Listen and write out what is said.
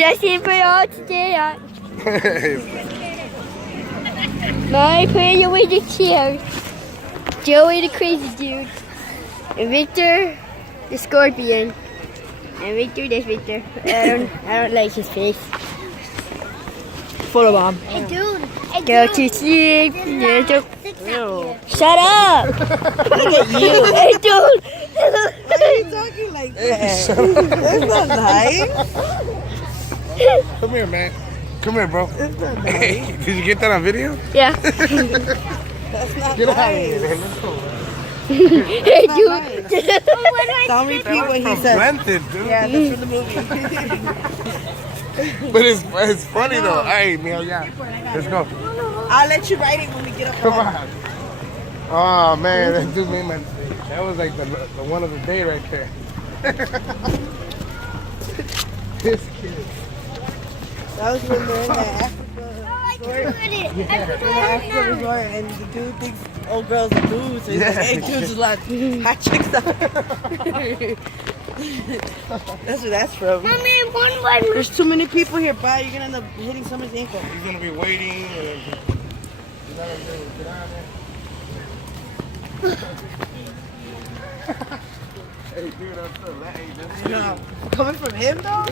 that's it for all today. My player with the chair. Joey the crazy dude. And Victor the scorpion. And Victor, there's Victor. I don't like his face. Photobomb. Hey, dude. Go to sleep. Shut up. Look at you. Hey, dude. Why are you talking like that? That's not nice. Come here, man. Come here, bro. That's not nice. Hey, did you get that on video? Yeah. That's not Get out of nice. here, man. Let's go. Hey, dude. Don't repeat what he said. Planted, dude. Yeah, that's from the movie. But it's funny though. Hey, Mia, yeah. Let's go. I'll let you write it when we get up. Come on. Oh man, that dude made my. That was like the one of the day right there. This kid. That was when we're in the Africa resort and the dude thinks old girls are dudes. So he's like, hey, dudes is like hot chicks out. That's where that's from. Mommy, one. There's too many people here, bye. You're gonna end up hitting someone's ankle. He's gonna be waiting. And he's not gonna be able to get out there. Hey, dude, I'm so late. Coming from him though?